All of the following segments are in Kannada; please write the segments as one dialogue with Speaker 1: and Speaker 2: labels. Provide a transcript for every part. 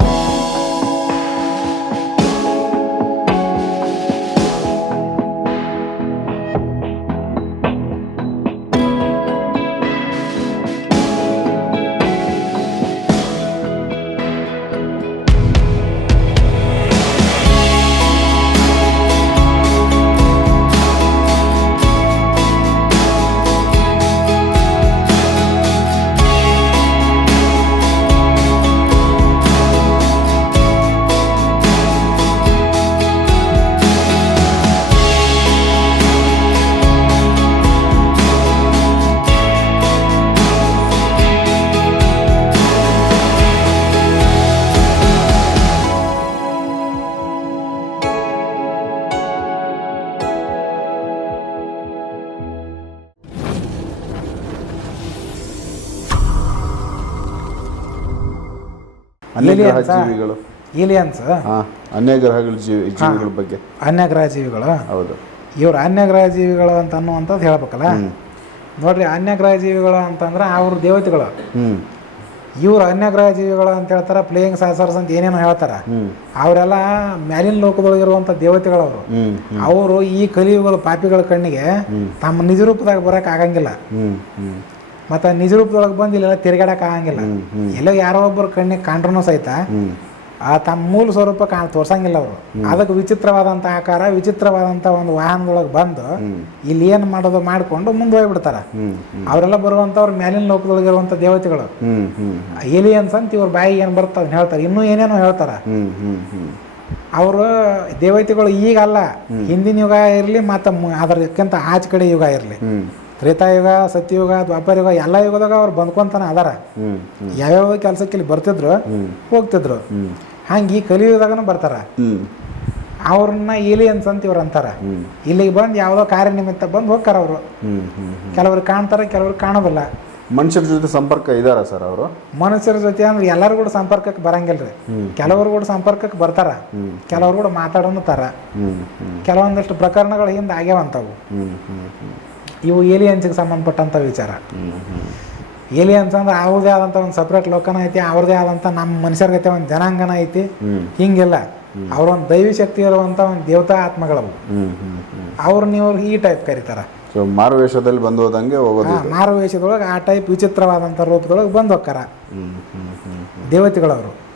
Speaker 1: you ಅನ್ಯಗ್ರಹ?
Speaker 2: ಜೀವಿಗಳು
Speaker 1: ಏಲಿಯನ್ಸ್
Speaker 2: ಹಾ ಅನ್ಯಗ್ರಹಗಳ ಜೀವಿ ಜೀವಿಗಳ ಬಗ್ಗೆ.
Speaker 1: ಅನ್ಯಗ್ರಹ ಜೀವಿಗಳು
Speaker 2: ಹೌದು.
Speaker 1: ಇವ್ರು ಅನ್ಯಗ್ರಹ ಜೀವಿಗಳು ಅಂತ ಅನ್ನುವಂಥದ್ದು ಹೇಳ್ಬೇಕಲ್ಲ. ನೋಡ್ರಿ ಅನ್ಯಗ್ರಹ ಜೀವಿಗಳು ಅಂತಂದ್ರೆ ಅವ್ರ ದೇವತೆಗಳು. ಇವ್ರು ಅನ್ಯಗ್ರಹ ಜೀವಿಗಳು ಅಂತ ಹೇಳ್ತಾರೆ ಪ್ಲೇಯಿಂಗ್ ಸಾಸರ್ಸ್ ಅಂತ ಏನೇನೋ ಹೇಳ್ತಾರ. ಅವರೆಲ್ಲ ಮ್ಯಾಲಿನ ಲೋಕದೊಳಗಿರುವಂಥ ದೇವತೆಗಳು ಅವರು. ಅವರು ಈ ಕಲಿಯುಗದ ಪಾಪಿಗಳ ಕಣ್ಣಿಗೆ ತಮ್ಮ ನಿಜ ರೂಪದಾಗ ಬರಕ್ ಆಗಂಗಿಲ್ಲ. ಮತ್ತೆ ನಿಜ ರೂಪದೊಳಗೆ ಬಂದು ಇಲ್ಲೆಲ್ಲ ತಿರುಗಾಡಕ್ಕೆ ಆಗಂಗಿಲ್ಲ. ಎಲ್ಲೋ ಯಾರೋ ಒಬ್ಬರು ಕಣ್ಣಿಗೆ ಕಾಂಡ್ರೂ ಸಹಿತ ಆ ತಮ್ಮ ಮೂಲ ಸ್ವರೂಪ ಕಾಣ ತೋರ್ಸಂಗಿಲ್ಲ ಅವರು. ಅದಕ್ಕೆ ವಿಚಿತ್ರವಾದಂಥ ಆಕಾರ ವಿಚಿತ್ರವಾದಂಥ ಒಂದು ವಾಹನದೊಳಗೆ ಬಂದು ಇಲ್ಲಿ ಏನು ಮಾಡೋದು ಮಾಡ್ಕೊಂಡು ಮುಂದೆ ಹೋಗ್ಬಿಡ್ತಾರ. ಅವರೆಲ್ಲ ಬರುವಂಥವ್ರು ಮ್ಯಾಲಿನ ಲೋಕದೊಳಗಿರುವಂಥ ದೇವತೆಗಳು.
Speaker 2: ಹ್ಮ್ ಹ್ಮ್
Speaker 1: ಏಲಿಯನ್ಸ್ ಅಂತ ಇವ್ರ ಬಾಯಿ ಏನು ಬರ್ತದೆ ಅದನ್ನ ಹೇಳ್ತಾರೆ. ಇನ್ನೂ ಏನೇನೋ ಹೇಳ್ತಾರೆ. ಅವರು ದೇವತೆಗಳು ಈಗಲ್ಲ. ಹಿಂದಿನ ಯುಗ ಇರಲಿ ಮತ್ತು ಅದಕ್ಕಿಂತ ಆಚೆ ಕಡೆ ಯುಗ ಇರಲಿ. ತ್ರೇತಾಯುಗ ಸತ್ಯಯುಗ ದ್ವಾಪರ ಯುಗ ಎಲ್ಲ ಯುಗದಾಗ ಅವ್ರು ಬಂದ್ಕೊಂತಾನೆ ಅದಾರ. ಯಾವ್ಯಾವ ಕೆಲಸಕ್ಕೆ ಇಲ್ಲಿ ಬರ್ತಿದ್ರು ಹೋಗ್ತಿದ್ರು. ಹಂಗೆ ಈ ಕಲಿಯುಗದಾಗನು ಬರ್ತಾರ. ಅವ್ರನ್ನ ಏಲಿಯನ್ಸ್ ಅಂತ ಇವ್ರು ಅಂತಾರ. ಇಲ್ಲಿಗೆ ಬಂದು ಯಾವುದೋ ಕಾರ್ಯ ನಿಮಿತ್ತ ಬಂದು ಹೋಗ್ತಾರ ಅವರು. ಕೆಲವರು ಕಾಣ್ತಾರ ಕೆಲವರು ಕಾಣೋದಿಲ್ಲ.
Speaker 2: ಮನುಷ್ಯರ ಜೊತೆ ಸಂಪರ್ಕ ಇದಾರ ಸರ್ ಅವರು?
Speaker 1: ಮನುಷ್ಯರ ಜೊತೆ ಅಂದ್ರೆ ಎಲ್ಲರೂ ಕೂಡ ಸಂಪರ್ಕಕ್ಕೆ ಬರಂಗಿಲ್ರಿ. ಕೆಲವರು ಕೂಡ ಸಂಪರ್ಕಕ್ಕೆ ಬರ್ತಾರ. ಕೆಲವರು ಕೂಡ ಮಾತಾಡೋನು ತರ. ಕೆಲವೊಂದಿಷ್ಟು ಪ್ರಕರಣಗಳು ಹಿಂದೆ ಆಗ್ಯಾವಂತವು. ಇವು ಏಲಿಯನ್ಸ್ಗೆ ಸಂಬಂಧಪಟ್ಟಂಥ ವಿಚಾರ. ಏಲಿಯನ್ಸ್ ಅಂದ್ರೆ ಅವ್ರದೇ ಆದಂಥ ಒಂದು ಸಪ್ರೇಟ್ ಲೋಕನ ಐತಿ ಅವ್ರದೇ ಆದಂಥ ನಮ್ಮ ಮನುಷ್ಯರ ಗತೆ ಒಂದು ಜನಾಂಗನ ಐತಿ. ಹಿಂಗೆಲ್ಲ. ಅವ್ರೊಂದು ದೈವಿ ಶಕ್ತಿ ಇರುವಂಥ ಒಂದು ದೇವತಾ ಆತ್ಮಗಳವು.
Speaker 2: ಹ್ಮ್ ಹ್ಮ್ ಹ್ಮ್.
Speaker 1: ಅವ್ರು ನೀವು ಈ ಟೈಪ್ ಕರೀತಾರ.
Speaker 2: ಮಾರುವೇಷದಲ್ಲಿ ಬಂದು ಹೋದಂಗೆ ಹೋಗೋದು.
Speaker 1: ಮಾರುವೇಷದೊಳಗೆ ಆ ಟೈಪ್ ವಿಚಿತ್ರವಾದಂಥ ರೂಪದೊಳಗೆ ಬಂದು
Speaker 2: ಹ್ಮ್
Speaker 1: ದೇವತೆಗಳವರು.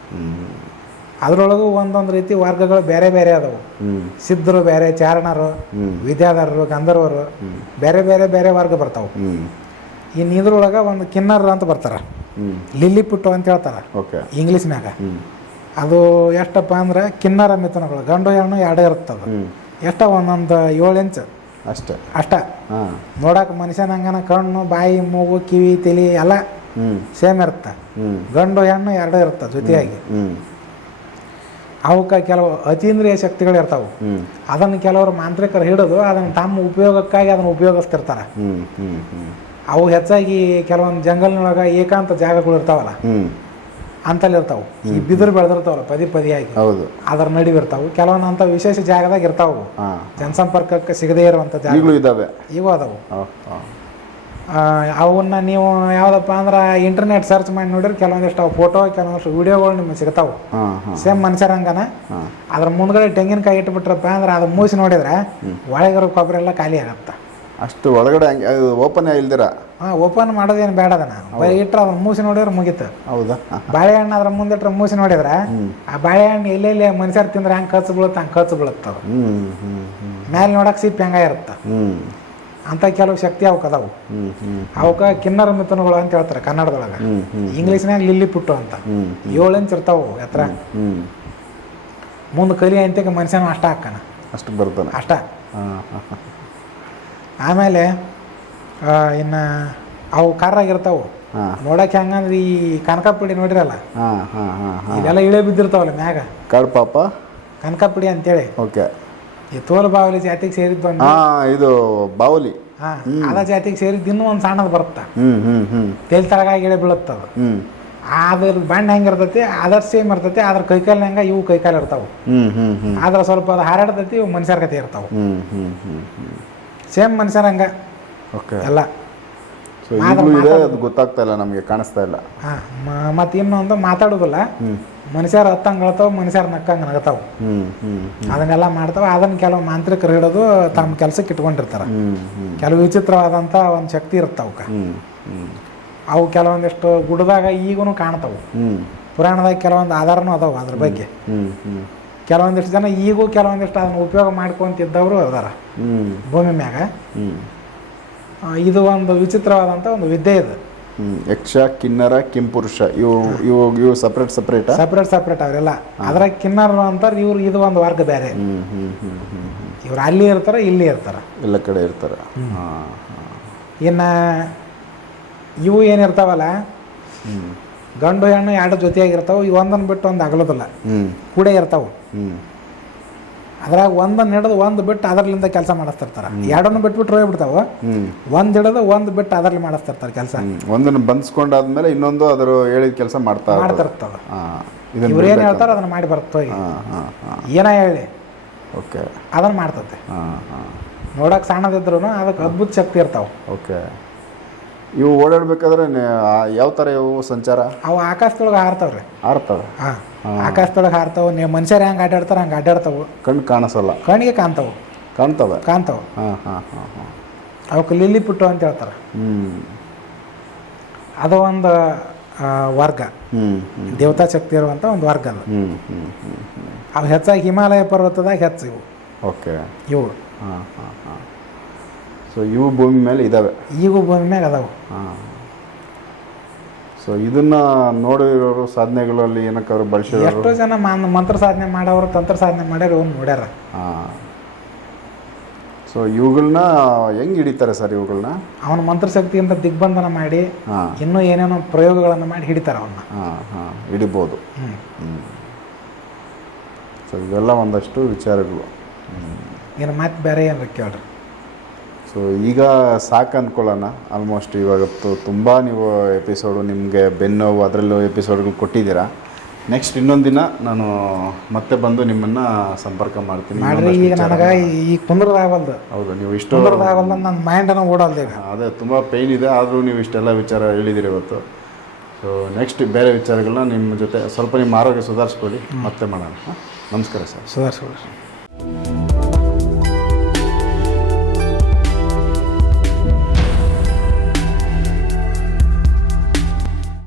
Speaker 1: ಅದರೊಳಗೂ ಒಂದೊಂದು ರೀತಿ ವರ್ಗಗಳು ಬೇರೆ ಬೇರೆ ಅದಾವು. ಸಿದ್ಧರು ಬೇರೆ ಚಾರಣರು ವಿದ್ಯಾಧರರು ಗಂಧರ್ವರು ಬೇರೆ ಬೇರೆ ಬೇರೆ ವರ್ಗ ಬರ್ತಾವೆ. ಇನ್ನು ಇದ್ರೊಳಗೆ ಒಂದು ಕಿನ್ನರ್ ಅಂತ ಬರ್ತಾರೆ. ಲಿಲ್ಲಿ ಪುಟ್ಟು ಅಂತ ಹೇಳ್ತಾರೆ.
Speaker 2: ಹ್ಮ್.
Speaker 1: ಅದು ಎಷ್ಟಪ್ಪ ಅಂದ್ರೆ ಕಿನ್ನರ ಮಿಥುನಗಳು ಗಂಡು ಹೆಣ್ಣು ಎರಡು ಇರ್ತದ. ಎಷ್ಟ ಒಂದೊಂದು ಏಳು ಇಂಚ್.
Speaker 2: ಅಷ್ಟೇ.
Speaker 1: ಅಷ್ಟ. ನೋಡಕ್ಕೆ ಮನುಷ್ಯನಂಗನ ಕಣ್ಣು ಬಾಯಿ ಮೂಗು ಕಿವಿ ತಲೆ ಎಲ್ಲ ಸೇಮ್ ಇರುತ್ತೆ ಗಂಡು ಹೆಣ್ಣು ಎರಡು ಇರುತ್ತೆ ಜೊತೆಯಾಗಿ ಅವಕ್ಕೆ ಕೆಲವು ಅತೀಂದ್ರಿಯ ಶಕ್ತಿಗಳು ಇರ್ತಾವೆ. ಅದನ್ನು ಕೆಲವರು ಮಾಂತ್ರಿಕರು ಹಿಡಿದು ಅದನ್ನು ತಮ್ಮ ಉಪಯೋಗಕ್ಕಾಗಿ ಅದನ್ನು ಉಪಯೋಗಿಸ್ತಿರ್ತಾರೆ. ಅವು ಹೆಚ್ಚಾಗಿ ಕೆಲವೊಂದು ಜಂಗಲ್ನೊಳಗೆ ಏಕಾಂತ ಜಾಗಗಳು ಇರ್ತಾವಲ್ಲ. ಅಂತಲ್ಲಿ ಇರ್ತಾವೆ. ಈ ಬಿದಿರು ಬೆಳೆದಿರ್ತಾವಲ್ಲ ಪದಿ ಪದಿಯಾಗಿ
Speaker 2: ಹೌದು.
Speaker 1: ಅದರ ನಡುವೆ ಇರ್ತಾವೆ. ಕೆಲವೊಂದು ಅಂತ ವಿಶೇಷ ಜಾಗದಾಗ ಇರ್ತಾವೆ. ಜನಸಂಪರ್ಕಕ್ಕೆ ಸಿಗದೇ ಇರುವಂಥ ಜಾಗ.
Speaker 2: ಇದಾವೆ
Speaker 1: ಇವು ಅದಾವು.
Speaker 2: ಹಾ, ಹಾ.
Speaker 1: ಆ, ಅವನ್ನ ನೀವು ಯಾವುದಪ್ಪ ಅಂದ್ರೆ ಇಂಟರ್ನೆಟ್ ಸರ್ಚ್ ಮಾಡಿ ನೋಡಿದ್ರೆ ಕೆಲವೊಂದಿಷ್ಟು ಅವು ಫೋಟೋ ಕೆಲವೊಂದಿಷ್ಟು ವಿಡಿಯೋಗಳು ನಿಮಗೆ ಸಿಗ್ತಾವೆ. ಸೇಮ್ ಮನುಷ್ಯರ
Speaker 2: ಹಂಗನ.
Speaker 1: ಅದ್ರ ಮುಂದ್ಗಡೆ ತೆಂಗಿನಕಾಯಿ ಇಟ್ಬಿಟ್ರಪ್ಪ ಅಂದ್ರೆ ಅದು ಮೂಸಿ ನೋಡಿದ್ರೆ ಒಳಗಿರೋ ಕೊಬ್ಬರಿ ಎಲ್ಲ ಖಾಲಿ ಆಗತ್ತ.
Speaker 2: ಅಷ್ಟು ಒಳಗಡೆ ಓಪನ್ ಇಲ್ದಿರ?
Speaker 1: ಹಾಂ ಓಪನ್ ಮಾಡೋದೇನು ಬೇಡ ಅದನ್ನ. ಬರೀ ಇಟ್ರೆ ಅದನ್ನ ಮೂಸಿ ನೋಡಿದ್ರೆ ಮುಗೀತು.
Speaker 2: ಹೌದಾ.
Speaker 1: ಬಾಳೆಹಣ್ಣು ಅದ್ರ ಮುಂದಿಟ್ರೆ ಮೂಸಿ ನೋಡಿದ್ರೆ ಆ ಬಾಳೆಹಣ್ಣು ಎಲ್ಲೆಲ್ಲಿ ಮನುಷ್ಯರು ತಿಂದ್ರೆ ಹೆಂಗೆ ಖರ್ಚು ಬೀಳುತ್ತೆ ಹಂಗೆ ಖರ್ಚು ಬೀಳುತ್ತೆ ಮೇಲೆ ನೋಡಕ್ಕೆ ಸಿಪ್ಪಿ ಹಂಗ ಇರುತ್ತೆ. ಅಂತ ಕೆಲವು ಶಕ್ತಿ ಅವಕ್ಕೆ ಅದಾವು ಅವಕ್ಕೆ ಕಿನ್ನರ ಮಿಥುನಗಳು ಅಂತ ಹೇಳ್ತಾರೆ ಕನ್ನಡದೊಳಗೆ. ಇಂಗ್ಲೀಷ್ನಾಗ ಲಿಲ್ಲಿ ಪುಟ್ಟು ಅಂತ. ಏಳು ಅಂತ ಇರ್ತಾವು ಎತ್ತರ. ಮುಂದೆ ಕಲಿ ಅಂತಕ ಮನುಷ್ಯನ ಅಷ್ಟ ಹಾಕಣ
Speaker 2: ಅಷ್ಟು ಬರ್ತಾನೆ.
Speaker 1: ಅಷ್ಟ. ಆಮೇಲೆ ಇನ್ನ ಅವು ಕಾರ್ರಾಗಿರ್ತಾವು. ನೋಡಕ್ಕೆ ಹೆಂಗಂದ್ರೆ ಈ ಕನಕಪುಡಿ ನೋಡಿರಲ್ಲ?
Speaker 2: ಹಾ ಹಾ ಹಾ ಹಾ.
Speaker 1: ಇದೆಲ್ಲ ಇಳೆ ಬಿದ್ದಿರ್ತಾವಲ್ಲ ಮ್ಯಾಗ.
Speaker 2: ಕಡ್ಪಾಪ ಪಾಪ?
Speaker 1: ಕನಕಪುಡಿ ಅಂತೇಳಿ.
Speaker 2: ಓಕೆ.
Speaker 1: ತೋಲು ಬಾವಲಿ ಜಾತಿಗೆ ಸೇರಿದ್ದು ಒಂದು.
Speaker 2: ಹಾ ಇದು ಬಾವಲಿ.
Speaker 1: ಹಾ ಅದ ಜಾತಿಗೆ ಸೇರಿದ್ದು ಇನ್ನೂ ಒಂದು ಸಣ್ಣದು ಬರುತ್ತೆ?
Speaker 2: ಹ್ಮ್ ಹ್ಮ್ ಹ್ಮ್.
Speaker 1: ತೇಲ್ ತಳಗಾಗಿ ಗಿಡ ಬೀಳುತ್ತದ.
Speaker 2: ಹ್ಮ್.
Speaker 1: ಅದ್ರ ಬಣ್ಣ ಹೆಂಗಿರ್ತೈತಿ ಅದರ ಸೇಮ್ ಇರ್ತೈತಿ? ಅದ್ರ ಕೈಕಾಲ ಹೆಂಗ? ಇವು ಕೈಕಾಲ ಇರ್ತಾವೆ.
Speaker 2: ಹ್ಮ್ ಹ್ಮ್ ಹ್ಮ್.
Speaker 1: ಆದ್ರೆ ಸ್ವಲ್ಪ ಅದು ಹಾರಾಡ್ತೈತಿ ಇವು ಮನುಷ್ಯರ ಕತೆ ಇರ್ತಾವೆ.
Speaker 2: ಹ್ಮ್ ಹ್ಮ್ ಹ್ಮ್ ಹ್ಮ್.
Speaker 1: ಸೇಮ್ ಮನುಷ್ಯರ ಹಂಗ.
Speaker 2: ಓಕೆ.
Speaker 1: ಎಲ್ಲ.
Speaker 2: ಸೊ ಈಗಲೂ ಇದೆ ಅದು ಗೊತ್ತಾಗ್ತಾ ಇಲ್ಲ ನಮಗೆ ಕಾಣಿಸ್ತಾ ಇಲ್ಲ.
Speaker 1: ಹಾಂ ಮತ್ತು ಇನ್ನೊಂದು ಮಾತಾಡೋದಿಲ್ಲ.
Speaker 2: ಹ್ಮ್.
Speaker 1: ಮನುಷ್ಯರು ಹತ್ತಂಗೆ ಅಳ್ತಾವ ಮನುಷ್ಯರು ನಕ್ಕಂಗೆ ನಗತಾವ. ಅದನ್ನೆಲ್ಲ ಮಾಡ್ತಾವ ಅದನ್ನ ಕೆಲವು ಮಾಂತ್ರಿಕರು ಹಿಡಿದು ತಮ್ಮ ಕೆಲಸಕ್ಕೆ ಇಟ್ಕೊಂಡಿರ್ತಾರ. ಕೆಲವು ವಿಚಿತ್ರವಾದಂಥ ಒಂದು ಶಕ್ತಿ
Speaker 2: ಹ್ಮ್
Speaker 1: ಅವು ಕೆಲವೊಂದಿಷ್ಟು ಗುಡ್ಡದಾಗ ಈಗೂ ಕಾಣ್ತಾವು. ಪುರಾಣದಾಗ ಕೆಲವೊಂದು ಆಧಾರನೂ ಅದಾವ ಅದ್ರ ಬಗ್ಗೆ. ಕೆಲವೊಂದಿಷ್ಟು ಜನ ಈಗೂ ಕೆಲವೊಂದಿಷ್ಟು ಅದನ್ನ ಉಪಯೋಗ ಮಾಡ್ಕೊಂತಿದ್ದವರು ಅದಾರ. ಭೂಮಿ ಮ್ಯಾಗ. ಇದು ಒಂದು ವಿಚಿತ್ರವಾದಂಥ ಒಂದು ವಿದ್ಯೆ ಇದು.
Speaker 2: ಯಕ್ಷ ಕಿನ್ನರ ಕಿಂಪುರುಷ ಇವು ಇವು ಇವು ಸಪ್ರೇಟ್ ಸಪ್ರೇಟ್
Speaker 1: ಸಪ್ರೇಟ್ ಸಪ್ರೇಟ್ ಅವರೆಲ್ಲ. ಅದ್ರಾಗ ಕಿನ್ನರ ಅಂತಾರೆ ಇವ್ರು ಇದು ಒಂದು ವರ್ಗ ಬೇರೆ. ಇವ್ರು ಅಲ್ಲಿ ಇರ್ತಾರ ಇಲ್ಲಿ ಇರ್ತಾರ.
Speaker 2: ಎಲ್ಲ ಕಡೆ ಇರ್ತಾರೆ.
Speaker 1: ಇನ್ನ ಇವು ಏನಿರ್ತಾವಲ್ಲ ಗಂಡು ಹೆಣ್ಣು ಎರಡು ಜೊತೆಯಾಗಿರ್ತಾವೆ ಇವು ಒಂದನ್ನು ಬಿಟ್ಟು ಒಂದು ಅಗಲೋದಿಲ್ಲ. ಕೂಡೇ ಇರ್ತಾವೆ. ಅದ್ರಾಗ ಒಂದನ್ನು ಹಿಡಿದು ಒಂದು ಬಿಟ್ಟು ಅದರಲ್ಲಿಂದ ಕೆಲಸ ಮಾಡಿಸ್ತಿರ್ತಾರೆ. ಎರಡನ್ನು ಬಿಟ್ಬಿಟ್ಟು ಹೋಗ್ಬಿಡ್ತಾವೆ? ಒಂದು ಹಿಡಿದು ಒಂದು ಬಿಟ್ಟು ಅದರಲ್ಲಿ ಮಾಡಿಸ್ತಿರ್ತಾರೆ ಕೆಲಸ.
Speaker 2: ಒಂದನ್ನು ಬಂಧಿಸ್ಕೊಂಡಾದ್ಮೇಲೆ ಇನ್ನೊಂದು ಅದರ ಹೇಳಿದ ಕೆಲಸ ಮಾಡ್ತಾ.
Speaker 1: ಮಾಡ್ತಿರ್ತಾವೆ. ಇವ್ರು ಏನು. ಹೇಳ್ತಾರೋ ಅದನ್ನ ಮಾಡಿ ಬರ್ತವೆ.
Speaker 2: ಹಾ ಹಾ ಹಾ.
Speaker 1: ಏನ ಹೇಳಿ?
Speaker 2: ಓಕೆ.
Speaker 1: ಅದನ್ನು ಮಾಡ್ತತೆ.
Speaker 2: ಹಾ ಹಾ.
Speaker 1: ನೋಡಕ್ ಸಣ್ಣದಿದ್ರು ಅದಕ್ಕೆ ಅದ್ಭುತ ಶಕ್ತಿ ಇರ್ತಾವೆ.
Speaker 2: ಓಕೆ. ಇವು ಓಡಾಡ್ಬೇಕಾದ್ರೆ ಯಾವ ಥರ ಇವು ಸಂಚಾರ?
Speaker 1: ಅವು ಆಕಾಶದೊಳಗೆ ಹಾರ್ತಾವ್ರಿ.
Speaker 2: ಹಾರ್ತಾವೆ.
Speaker 1: ಹಾಂ. ಆಕಾಶದೊಳಗೆ ಹಾರ್ತಾವ ನೀವು ಮನುಷ್ಯರು ಹೆಂಗೆ ಆಟಾಡ್ತಾರ ಹಂಗೆ ಆಟಾಡ್ತಾವ.
Speaker 2: ಕಣ್ಣು ಕಾಣಿಸಲ್ಲ.
Speaker 1: ಕಣ್ಣಿಗೆ ಕಾಣ್ತಾವೆ.
Speaker 2: ಕಾಣ್ತಾವ.
Speaker 1: ಕಾಣ್ತಾವೆ.
Speaker 2: ಹಾಂ ಹಾಂ ಹಾಂ ಹಾಂ.
Speaker 1: ಅವಕ್ಕೆ ಲಿಲ್ಲಿ ಪುಟ್ಟು ಅಂತ ಹೇಳ್ತಾರೆ. ಅದು ಒಂದು ವರ್ಗ. ದೇವತಾ ಶಕ್ತಿ ಇರುವಂಥ ಒಂದು ವರ್ಗ ಅದು. ಅವು ಹೆಚ್ಚಾಗಿ ಹಿಮಾಲಯ ಪರ್ವತದಾಗ ಹೆಚ್ಚು ಇವು.
Speaker 2: ಓಕೆ.
Speaker 1: ಇವು.
Speaker 2: ಹಾಂ ಹಾಂ ಹಾಂ. ಸೊ ಇವು ಭೂಮಿ ಮೇಲೆ ಇದ್ದಾವೆ
Speaker 1: ಈಗ ಭೂಮಿ ಮೇಲೆ ಅದಾವು.
Speaker 2: ಹಾಂ. ಸೊ ಇದನ್ನ ನೋಡಿರೋರು ಸಾಧನೆಗಳಲ್ಲಿ ಏನಕ್ಕಾದ್ರು ಬಳಸಿರೋರು?
Speaker 1: ಎಷ್ಟೋ ಜನ ಮಾನ್ ಮಂತ್ರ ಸಾಧನೆ ಮಾಡೋರು ತಂತ್ರ ಸಾಧನೆ ಮಾಡ್ಯಾರ ಅವ್ನು ನೋಡ್ಯಾರ.
Speaker 2: ಹಾಂ. ಸೊ ಇವುಗಳನ್ನ ಹೆಂಗೆ ಹಿಡಿತಾರೆ ಸರ್ ಇವುಗಳನ್ನ
Speaker 1: ಅವನ ಮಂತ್ರ ಶಕ್ತಿಯಿಂದ ದಿಗ್ಬಂಧನ ಮಾಡಿ
Speaker 2: ಹಾಂ.
Speaker 1: ಇನ್ನೂ ಏನೇನೋ ಪ್ರಯೋಗಗಳನ್ನು ಮಾಡಿ ಹಿಡಿತಾರ ಅವನ್ನ
Speaker 2: ಹಾಂ ಹಾಂ. ಹಿಡಿಬೋದು. ಸೊ ಇವೆಲ್ಲ ಒಂದಷ್ಟು ವಿಚಾರಗಳು.
Speaker 1: ಏನು ಮತ್ತೆ ಬೇರೆ ಏನಾರ ಕೇಳ್ರಿ.
Speaker 2: ಸೊ ಈಗ ಸಾಕು ಅಂದ್ಕೊಳ್ಳೋಣ ಆಲ್ಮೋಸ್ಟ್ ಇವಾಗ ತುಂಬ ನೀವು ಎಪಿಸೋಡು ನಿಮಗೆ ಬೆನ್ನೋವು ಅದರಲ್ಲೂ ಎಪಿಸೋಡ್ಗಳು ಕೊಟ್ಟಿದ್ದೀರಾ. ನೆಕ್ಸ್ಟ್ ಇನ್ನೊಂದು ದಿನ ನಾನು ಮತ್ತೆ ಬಂದು ನಿಮ್ಮನ್ನು ಸಂಪರ್ಕ ಮಾಡ್ತೀನಿ.
Speaker 1: ಮಾಡ್ರಿ ಈಗ ನನಗೆ ಈ ಕುಂದ್ರದಾಗಲ್ದು
Speaker 2: ಹೌದು ನೀವು ಇಷ್ಟು
Speaker 1: ಕುಂದ್ರದಾಗಲ್ಲ ನನ್ನ ಮೈಂಡನ್ನು ಓಡಲ್ದು ಈಗ.
Speaker 2: ಅದೇ ತುಂಬ ಪೇಯ್ನ್ ಇದೆ ಆದರೂ ನೀವು ಇಷ್ಟೆಲ್ಲ ವಿಚಾರ ಹೇಳಿದಿರಿ ಇವತ್ತು. ಸೊ ನೆಕ್ಸ್ಟ್ ಬೇರೆ ವಿಚಾರಗಳನ್ನ ನಿಮ್ಮ ಜೊತೆ ಸ್ವಲ್ಪ ನಿಮ್ಮ ಆರೋಗ್ಯ ಸುಧಾರಿಸ್ಕೊಳ್ಳಿ. ಮತ್ತೆ ಮಾಡೋಣ. ನಮಸ್ಕಾರ ಸರ್.
Speaker 1: ಸುಧಾರಿಸ್ಬಿಡ್ರಿ